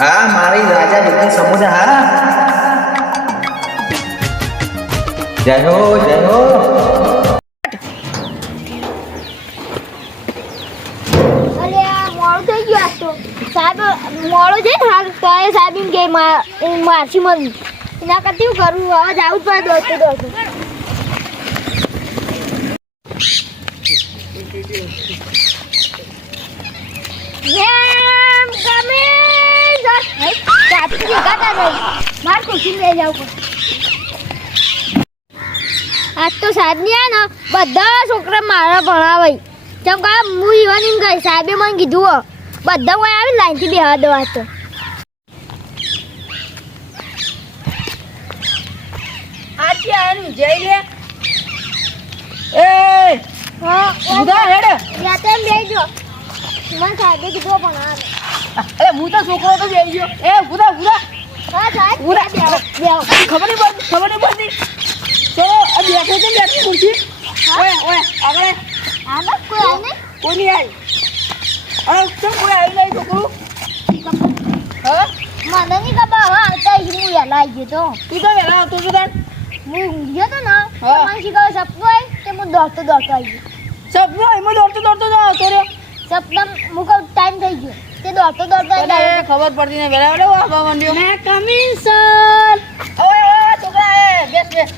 હા મારી રાજા બધી સમુદ્ર હા જય હો જય હો મોડું થઈ ગયું આજ તો સાહેબ મોડું છે ને હાલ તો સાહેબ એમ કે મારસી મળી એના કરતી હું કરું હવે જાવું જ પડે દોડતું મારે ખુશી લઈ જાવ આજ તો સાહેબ ની આ ને બધા છોકરા મારા ભણાવે કેમ કે હું ઈવન ગઈ સાહેબે મને કીધું બધા કોઈ આવી લાઈનથી બેહવા દો આજ તો આજે આનું જઈ લે એ ઉધા હેડે યા તેમ બેહજો મને સાહેબે કીધું ભણાવે અરે હું તો છોકરો તો જઈ ગયો એ ઉધા ઉધા હા સાહેબ ઉધા બેહો ખબર નહીં પડતી તો આ બેઠો છે બેઠી ખુરશી ઓય ઓય આગળ હા બસ કોઈ આવે નહીં કોની આવી અરે કેમ કોઈ આવી નહીં છોકરું હા મને નહીં ખબર હવે આવતા હું વહેલા આવી ગયો તું તો વહેલા આવતો છો તાર હું ઊંઘ્યો તો ને તો હા. મને શીખવા સપનું આવી તે હું દોડતો આવી ગયો સપનો એમાં દોડતો દોડતો જ આવતો રે સપના હું કહું ટાઈમ થઈ ગયો તે દોડતો તને આવી ખબર પડતી નહીં વહેલા વહેલા આવવા માંડ્યો મેં કમિંગ સર ઓય ઓય છોકરા એ બેસ બેસ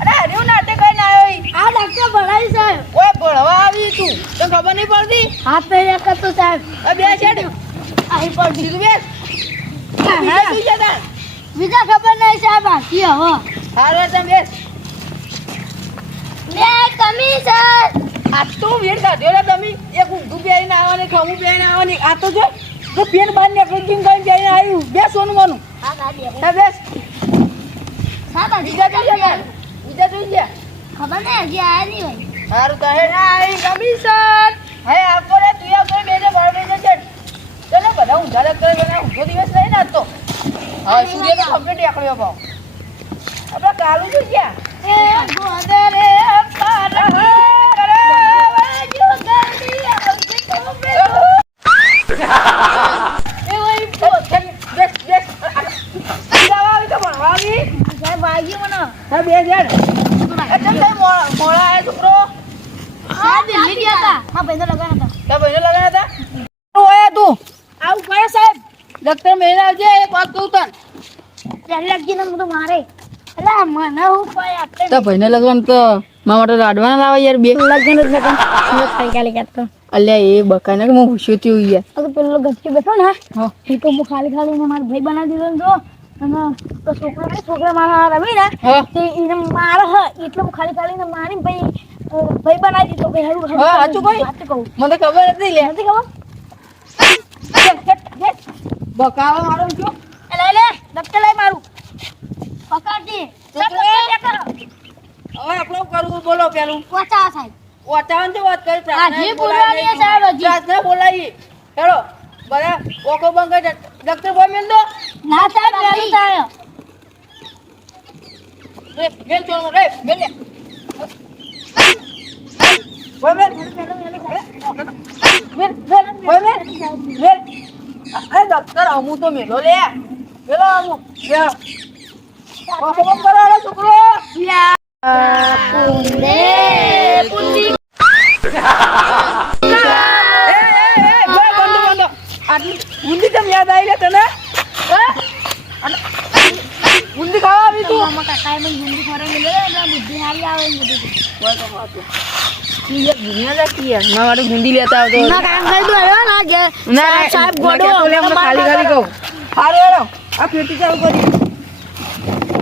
અરે હર્યું નાટક કરીને આવ્યો ઈ. આ ડાક્ટર ભણાવી સાહેબ ઓય ભણવા આવી તું તને ખબર નહીં પડતી હાથ પહેર્યા કરતો સાહેબ આ બે છે આવી પડતી તું બેસ બીજા સુઈ જા તાર. બીજા ખબર નહીં સાહેબ બાકી હવે હારું તમે બેસ મેં કમિંગ સર આ તો વેડ કાઢ્યો રે તમે એક ઊંધું પહેરીને આવવાની ખમું પહેરીને આવવાની આ તો જો પેન બહાર નીકળી ગયું કઈ પહેરીને આવ્યું બેસ સોનું માનું હા સાહેબ હા બેસ સાહેબ બીજા જોઈ જા તાર. બીજા જોઈ જા ખબર નહીં હજી આયા નહીં હોય હારું તો હે આઈ કમિશન હે આપો રે તું આપો બેને બહાર બેસે છે ચલો બધા ઊંધા લગ કરે બના ઊંધો દિવસ રહી ને આજ તો હા સૂર્ય તો કમ્પ્લીટ એકડ્યો પાવ આપણે કાલુ જોઈ ગયા એ ગોદરે પાર કરે વાજો ગરડી આવજે તો મેરો એ વઈ પોતન બેસ બેસ જાવા આવી તો ભણવાવી સાહેબ વાગ્યું મને હા બે જણ એટલે તે મોળા આયા છોકરો હા દિલ્હી ગયા હતા હા ભાઈનો લગન હતા તા ભાઈને લગાના હતા ઓય તું આવું કરે સાહેબ ડોક્ટર મેલ આવજે એક વાત કહું તને ત્યારે લગી ને હું તો મારે એટલે મને હું કોઈ આપે તા ભાઈને લગન તો મારા માટે રાડવાના લાવે યાર બે લગન જ લગન હું ખાઈ કાલે કરતો અલ્યા એ બકાને કે હું ભૂસ્યો થયો યાર તો પેલો ગચ્ચી બેઠો ને હા એ તો હું ખાલી ખાલી ને મારો ભાઈ બનાવી દીધો ને જો અને તો છોકરા મારા રમી ને હા તે એને મારે હ એટલે હું ખાલી ખાલી ને મારી ભાઈ બનાવી દીધો ભાઈ હારું હા સાચું કહી સાચું કહું મને ખબર નથી લે નથી ખબર બકાવા મારો જો લે લે દફતર લઈ મારું પકડજી છોકરો. હવે આપણે કરવું બોલો પેલું પચાસ સાહેબ ઓટાવન તો વાત કરી હજી બોલવાની છે સાહેબ, હજી. પ્રાર્થના બોલાવી હેડો બધા ઓકો બંધ કરી ડોક્ટર બોય મેલ દો ના સાહેબ વહેલું થાય રે મેલ ચોર રે મેલ લે બોય મેલ મેલ બોય મેલ મેલ અરે ડોક્ટર અમુ તો મેલો લે મેલો અમુ લે ઓકો બંધ કરો રે છોકરો પુંદે પુંદી બુંદી કેમ યાદ આવી લે તને બુંદી ખાવા આવી તું મામા કાકાએ મને ગુંદી ખોરાક મિલે ને બુદ્ધિ હારી આવે ને બધું બુંદી લેતા આવતો ના કામ કરી દો આવ્યો ના જે સાહેબ ગોડો ખાલી ખાલી કહું હારું હેડો આ પેટી ચાલુ કરી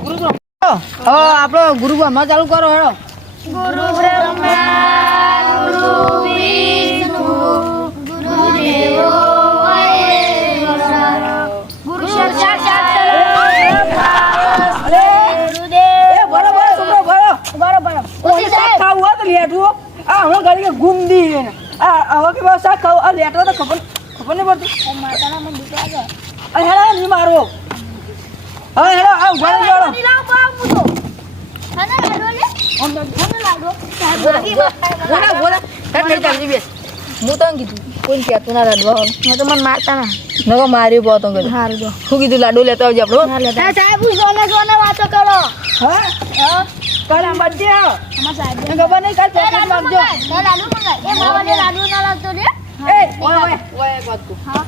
ગુરુ હવે આપણો ગુરુ બ્રહ્મા ચાલુ કરો હેડો ગુરુ બ્રહ્મા ગુરુ વિષ્ણુ ગુરુ દેવો ગુરુ સાક્ષાત બરોબર કોઈ શાક ખાવું હોય તો લેટવું આ હમણાં ગાડી ગુંદી આ હવે કે શાક ખાવું આ લેટવા તો ખબર નહીં પડતી માતાના મને દુખે આગળ હેડો નહીં મારવો હવે હેડો આ ઉભા રહી જાઓ લાવ બાપ હું તો ખાને લાડો લે ખાને લાડો સાહેબ ભાગી બોલા બોલા હેડ ચાલજી બેસ હું તને કીધું કોઈ કહેતું ના લાડવા મેં તો મને મારતા ના નકો મારી બહુ તો કરી સારું જો શું કીધું લાડુ લેતા આવજે આપણો સાહેબ હું સોને વાતો કરો હા હા કાલે બર્થડે આવો અમાર સાહેબ તને ખબર નહીં કાલ ચોકલેટ માંગજો લાડુ મંગાય એ માવાને લાડુ ના લાગતો રે એ ઓય એક વાત તું હા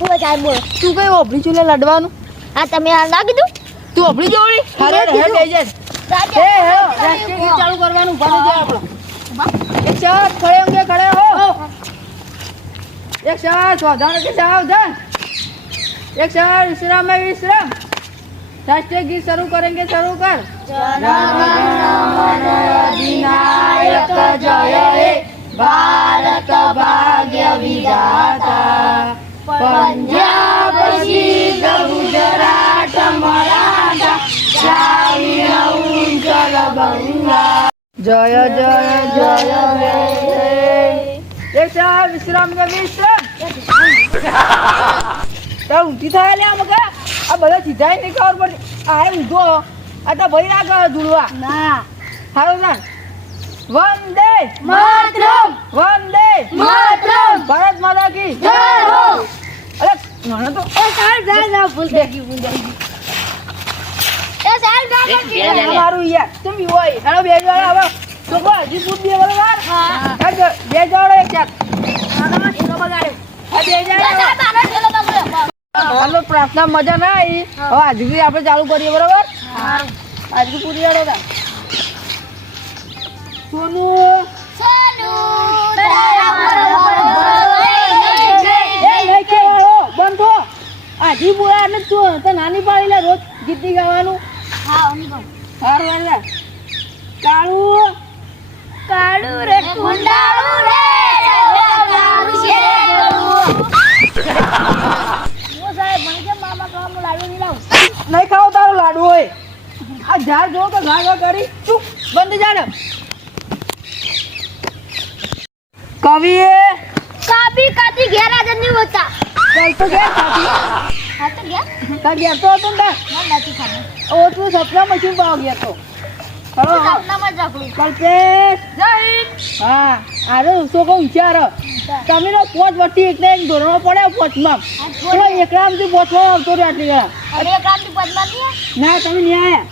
બોલ સાહેબ બોલ તું કઈ ઓભળી છું લે લાડવાનું આ તમે હાલ ના કીધું તું ઓભળી જોડી અરે રે બેજે એ હેલો રાષ્ટ્રીય ગીત ચાલુ કરવાનું ભલે જાય આપણો એક સાથ ખડે હોંગે ખડે હો एक साथ सावधान के सावधान एक साथ विश्राम में विश्राम राष्ट्रीय गीत शुरू करेंगे शुरू कर अधिनायक जय हे भारत भाग्य विधाता पंजाब सिंध गुजरात मराठा द्राविड उज्जवल बंगा जय जय जय हे एक साथ विश्राम में विश्राम તો ઊંધી થાય લે મગા આ બધા સીધા નહીં ખબર પડતી આ ઊંધો આ તો ભાઈ ના જુડવા ના હાલો ના વંદે માતરમ વંદે માતરમ ભારત માતા કી જય હો અરે નાના તો એ સાહેબ ના ભૂલ થઈ ગઈ એ સાહેબ ના કરી મારું યાર તમે હોય હેલો બે જણા હવે છોકરો હજી પૂછ દે બરોબર હા બે જણા એક સાથ આનો ઠેલો બગાડ્યો આ બે જણા સાહેબ આનો ઠેલો બગાડ્યો હાલો પ્રાર્થના મજા ના આવી હવે આજથી આપણે ચાલુ કરીએ બરોબર હા આજથી પૂરી આડો તા સોનુ સોનુ બંધો આજી બોલા એટલે તું તો નાની પાડી લે રોજ ગીત ગાવાનું હા ઓની કોણ સારું એટલે કાળુ કાળુ રે કુંડાળુ રે કાળુ છે ઓ સાહેબ મને કે મામા કામ લાડુ ની લાવ નહીં ખાવ તારો લાડુ હોય આ ઝાડ જો તો ઘા કરી ચૂપ બંધ જાડ કવિએ કાપી કાતી ઘેર આજ નહીં હોતા ચાલ તો ગયા સાથી હા તો ગયા તાર ગયા તો હતો ને મને નથી ખબર ઓ તું સપનામાં શું ભાવ ગયા તો હું હલો સપનામાં જ રાખું કલ્પેશ હા અરે શું કહું વિચાર તમે નો પોચ વટી એક ને એક ધોરણમાં પડે પોચમાં પેલો એકલામથી પોચમાં આવતો રહ્યો આટલી ગયા અને એક રાત પદમાં નહીં ના તમે નહીં આવ્યા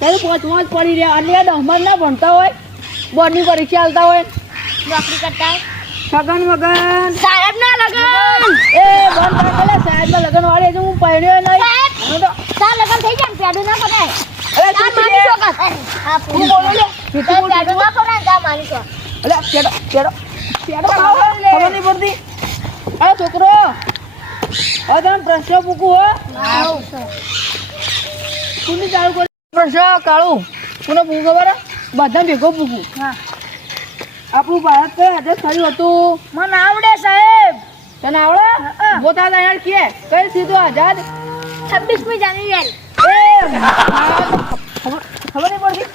તમે પોચમાં જ પડી રહ્યા એટલે દસમાં ના ભણતા હોય બોર્ડની પરીક્ષા આલતા હોય નોકરી કરતા સગન વગન સાહેબ ના લગન એ બંધ કરે સાહેબમાં લગન વાળી હું પહેર્યો નહીં હવે તો તાર લગન થઈ જાય પેડું ના પડાય અરે તાર ચૂપ માની રે. શોકત હા હું બોલો લે તાર પેડું ના પડાય તાર માની શોકત અલે પેડો પેડો પેડો ખાવ ખબર નહીં પડતી આ છોકરો હવે તમે પ્રશ્ન પૂછું હો કોની ચાલુ કરી પ્રશ્ન કાળું કોને પૂછું ખબર હે? બધા ભેગો પૂછું હા આપણું ભારત કઈ આજે થયું હતું મને આવડે સાહેબ તને આવડે બોતા તા યાર કે કઈ સીધું આઝાદ 26મી જાન્યુઆરી ખબર નહીં પડતી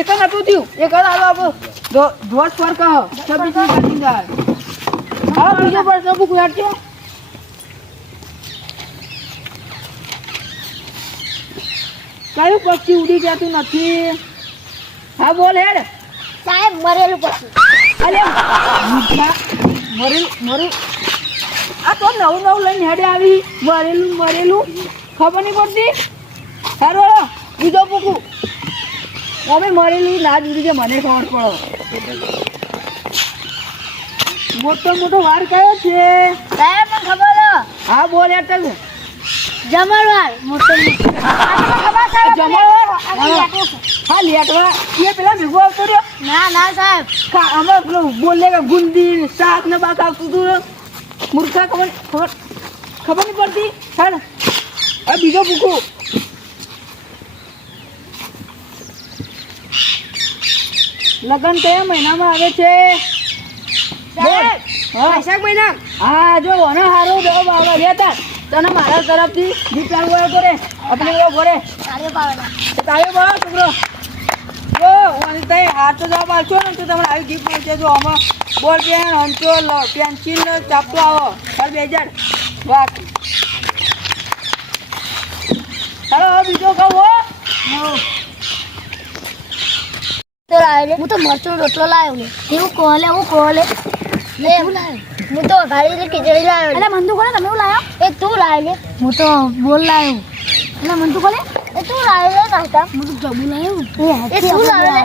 એક જ હતું થયું એક જ આલો આપણું ધ્વજ પર કહો 26મી જાન્યુઆરી હા બીજો પ્રશ્ન પૂછું યાર કે કયું પક્ષી ઉડી જતું નથી હા બોલ હેડ સાહેબ મરેલું પછી અલે મરેલું આ તો નવું લઈને હેડે આવી મરેલું ખબર નહીં પડતી સારું બીજો પૂછું અમે મરેલું ના જુદી છે મને ખબર પડો મોટો વાર કયો છે સાહેબ મને ખબર હે. હા બોલ યાર જમણવાર મોટો ખબર સાહેબ જમણવાર? લેટો હા લેટવા એ પેલા ભેગો આવતો રહ્યો ના સાહેબ અમે પેલું બોલે કે ગુંદી શાક ને બાક આવતું હતું મૂર્ખા ખબર નહીં પડતી ચાલ હવે બીજો પૂછું લગ્ન કયા મહિનામાં આવે છે બોલ. હા. વૈશાખ મહિના હા જો વનો હારો જવાબ આવે લેતા તને મારા તરફથી ગીત ચાલુ આવ્યો કરે આપણે એવો ઘરે કાર્ય પાવડા તાળીઓ પાડો છોકરો જો અને તે હાથ તો જવાબ આપશો ને તો તમને આવી ગીત મળશે જો આમાં બોલ પેન હંચો પેન્સિલ ચાપતો આવો સર 2000 વાહ ચાલો હવે બીજો કહું હો લાવ્યો લે? હું તો મરચો રોટલો લાવ્યો લે. એવું કોલે હું કોલે લે હું તો ગાડી લે ખીચડી લાવ્યો. એટલે મંદુ કોને તમે હું લાવ્યો? એ તું લાવ્યો લે. હું તો બોલ લાવ્યો. એટલે મંદુ કોને? એ તું લાવ્યો લે નાસ્તા. હું તો જબુ લાવ્યો. એ તું લાવ્યો લે.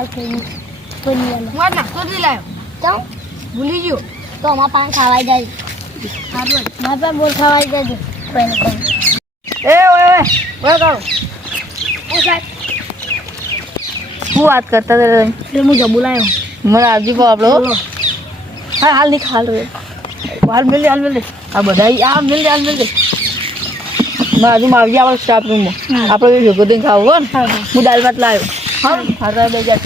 માર નાસ્તો જ લાવ્યો. ચાલ ભૂલી ગયો. તો અમાર પાન ખાવાઈ જાય. હારું માર પાન બોલ ખાવાઈ જાય. કોઈ નહીં. ઓય કાળો ઓ સાહેબ શું વાત કરતા હતા એટલે હું જબુ લાવ્યો. મને આવજી કહો આપણો હા હાલ નહીં હાલ રે હાલ મેલ દે આ બધા આ મેલ દે મારું આવજી આપણે સ્ટાફ રૂમમાં આપણે ભેગો દઈને ખાવું હો ને હું દાળ ભાત લાવ્યો હા હા બે જા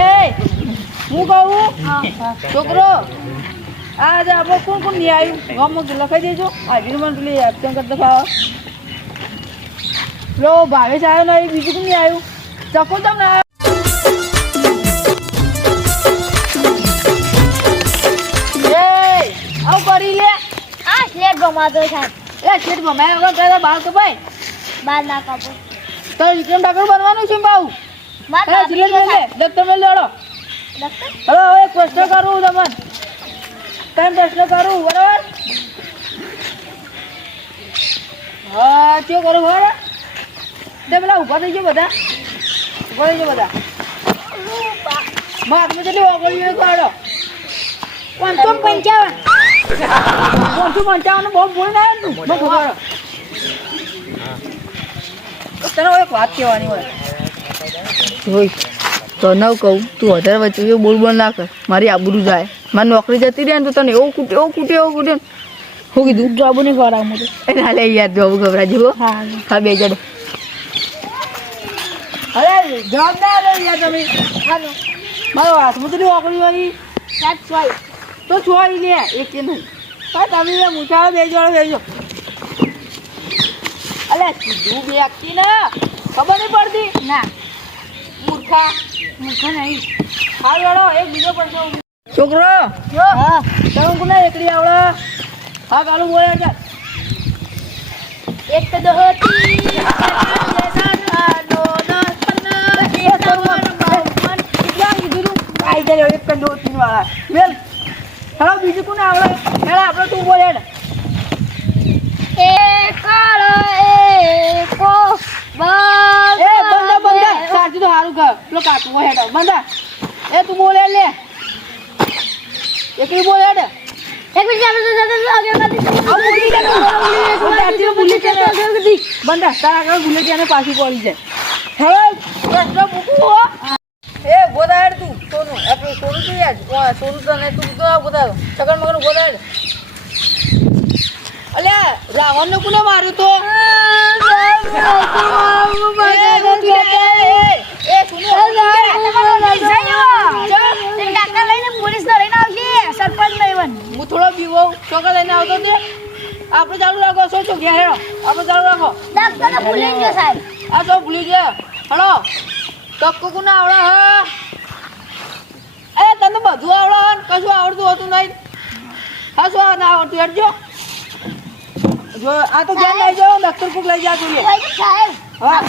એ હું કહું છોકરો આજે આપણે કોણ નહીં આવ્યું ગામમાં લખાઈ દેજો હાજરી મને પેલી એબસેન્ટ કરતા ફાવા લો ભાવેશ આવ્યો ને બીજું કોણ નહીં આવ્યું ચકો તમને આવું કરી લે આ સ્લેટ ગમાતો સાહેબ. એ છેટ ગમાય વગર તારા બાલ કપાય બાર ના કાપો. તો વિક્રમ ઠાકોર બનવાનું છે બાઉ માર એ સિલેટ મેં લે દફતર મેં લેડો ડોક્ટર હવે એક પ્રશ્ન કરું તમને ત્રણ પ્રશ્ન કરું બરાબર હા ચો કરો બરાબર તે પેલા ઊભા થઈ ગયો બધા બાદ માં કેટલી ઓગળીઓ કાઢો 555 બહુ બોલ ના તું બહુ ખબર તને એક વાત કહેવાની હોય જોઈ તો ન કહું તું વધારે વચ્ચે બોલ ના કર મારી આબરૂ જાય મારી નોકરી જતી રહે ને તો તને એવું કૂટે હું કીધું જોબ નહીં કરાવું મોટું ના લે યાર જોબ ગભરા જુઓ હા બે જડે અરે જવાબ ના લે યાર તમે હાલો મારો હાથમાં તો નોકરી વાળી સાત છોય તો છોડી લે એક કે નહીં હા તમે મૂછાઓ બેજો અલે સીધું બેગતી ને ખબર નહીં પડતી ના મૂર્ખા નહીં હાલ વાળો એક બીજો પ્રશ્ન છોકરો હા તમે કોને એકડી આવડે હા કાલુ બોલ્યા ચાલ એક તો હતી બીજું કોને આવડે આપડે તું બોલે ને એ કાળો એકો બસ એ બંધા સાચું તો સારું કર પેલો કાકુ હેડો બંધા એ તું બોલે લે એકલી બોલે ને એક મિનિટ આપણે બંધા તારા આગળ બુલેટ એને પાછી પડી જાય હવે પ્રશ્ન પૂછું એ ગોદાડ તું સોનું આપણે સોનું તો યાદ સોનું તો ને તું તો ગોદાડ સગન મગન ગોદાડ અલ્યા રાવણ ને કોને માર્યું તો હું થોડો બીવો ચોકા લઈને આવતો તે આપણે ચાલુ રાખો શું છો ઘેર હેડો આપણે ચાલુ રાખો આ તો ભૂલી ગયા હલો કક્કો કોને આવડે હા એ તને બધું આવડે કશું આવડતું હોતું નહીં હા શું ના આવડતું હેડજો જો આ તો ઘેર લઈ જાઓ ડોક્ટર કોક લઈ જા જોઈએ હા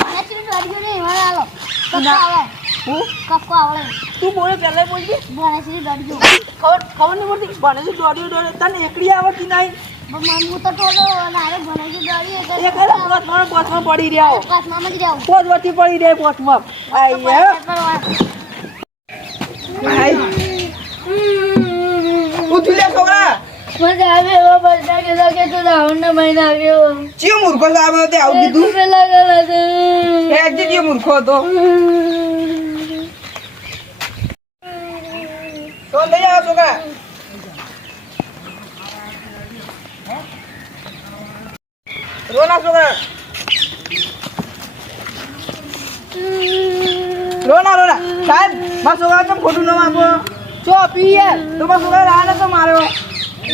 તું બોલે પહેલા બોલજે ખબર નહીં પડતી ભણે છે દોડ્યો તને એકડી આવડતી નહીં પોચમાં પડી રહ્યા પોચ વર્ષથી પડી રહ્યા પોચમાં ઉઠી લે છોકરા ચિયો મૂર્ખો આવ્યો તે આવું કીધું મૂર્ખો હતો તો લઈ જાઓ છોકરા રોના છોકરા રોના સાહેબ મારા છોકરા તો ખોટું ન આપો ચો પીએ તો મારા છોકરા રાવણ તો માર્યો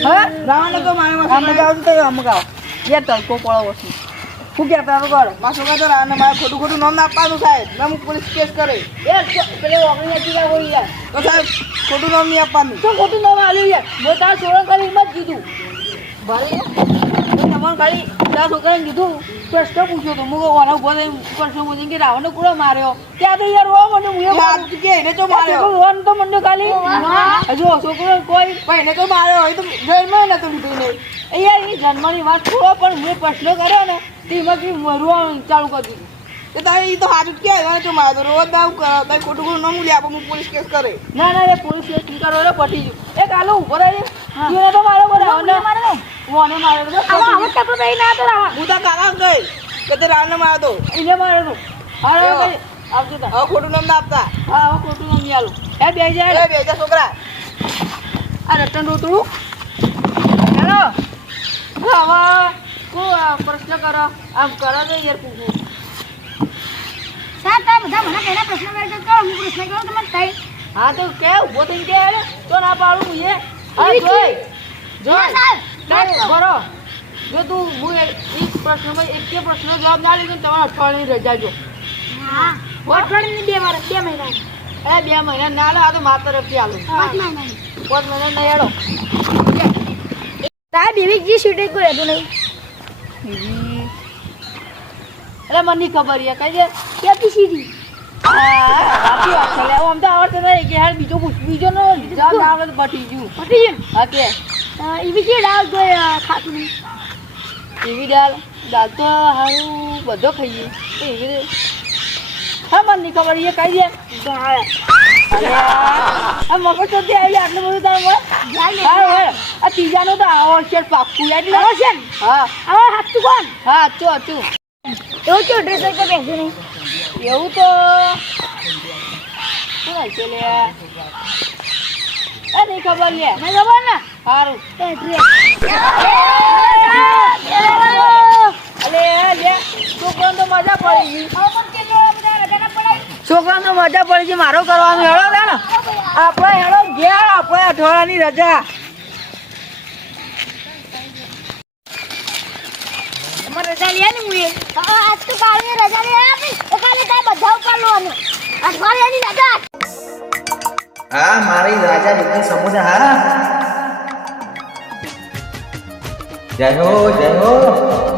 હા રાવણ તો માર્યો અમુક આવું તો અમુક આવો યાર તડકો પડો વસ્તુ શું કહેતા તો કર મારા છોકરા તો રાવણ મારે ખોટું નામ ના આપવાનું સાહેબ મેં પોલીસ કેસ કરે યાર પેલે ઓગણી હતી યાર તો સાહેબ ખોટું નામ નહીં આપવાનું તો ખોટું નામ આવ્યું યાર મેં તારા છોકરા કરી એમ જ કીધું ભલે મને ખાલી ત્યાં છોકરાને કીધું પ્રશ્ન પૂછ્યો તો મુકો વાળા ઉભો થઈ પ્રશ્ન પૂછીને કે રાવણને કોણે માર્યો ત્યાં તો યાર રોવા મને મુએ માર્યો કે એને તો માર્યો રોવાનું તો મને ખાલી હજુ છોકરો કોઈ પણ એને તો માર્યો હોય તો જન્મ નતો લીધું નહીં યાર એ જન્મની વાત છોડો પણ મેં પ્રશ્ન કર્યો ને તેમાંથી રોવાનું ચાલુ કરી દીધું તો તારે ઈ તો હાજુ કે આવ્યા તો મારે તો રોજ દાવ તારે ખોટું ખોટું ન મૂલ્ય આપો હું પોલીસ કેસ કરે ના ના એ પોલીસ કેસ ની કરો એટલે પટી ગયું એ કાલો ઉભો રહે એને તો મારો બોલે ઓને મારે ઓને મારે તો આવો ટપલો દઈ ના તો રાવા હું તો કાકા ગઈ કે તે રાવણ માર્યો તો એને મારે તો હારે ભાઈ આવજો તા હવે ખોટું નામ ના આપતા હા હવે ખોટું નામ નહીં આલું એ બે જાય એ બેજા છોકરા આ રટન રોતડું હેલો હવે પ્રશ્ન કરો આમ કરો તો યાર પૂછું સાહેબ તમે બધા મને પહેલા પ્રશ્ન કરી કરો હું પ્રશ્ન કરું તમને થઈ હા તો કે ઉભો થઈને કે હાલે તો ના પાડું એ હા જોઈ જોઈ સાહેબ બરો જો તું હું એક પ્રશ્નમાં એક કે પ્રશ્નનો જવાબ ના લીધો ને તમારે અઠવાડિયાની રજા જો હા અઠવાડિયાની 2 મહિના એ 2 મહિના ના લે આ તો મારા તરફથી આલું 5 મહિના 5 મહિના નહીં હેડો સાહેબ એવી જી શૂટિંગ કોઈ હતું નહીં એટલે મને નહીં ખબર યાર કઈ દે કેપીસીટી હા સાચી વાત છે લે આમ તો આવડતું નહીં કે યાર બીજો નો જવાબ ના આવે તો પટી ગયું પટી ગયું હા કે એવી જી દાળ કોઈ ખાતું નહીં એવી દાળ તો હારું બધો ખાઈએ તો એવી હા મને નહીં ખબર એ કઈ દે આ મગજ ચોથી આવી આટલું બધું તારે મળે હા આ ત્રીજાનું તો આવો છે પાક્કું એટલે આવો છે ને? હા હવે હાથું કોણ હા હતું એવું કેવું ડ્રેસ હોય તો પહેરજો નહીં એવું તો શું હશે લે એ નહીં ખબર લે મને ખબર ને સારું એ ડ્રેસ અલે લે છોકરાને તો મજા પડી ગઈ છોકરાને તો મજા પડી ગઈ મારો કરવાનું હેડો ને આપણે હેડો ગયા આપણે અઠવાડિયાની રજા અમારે રજા લે ને હું આજ તો કાલે રજા લે આપી તો કાલે કાંઈ બધા ઉપર લોવાનું અઠવાડિયાની રજા હા મારી રાજા બિઝનેસ સમુદાય હા જય હો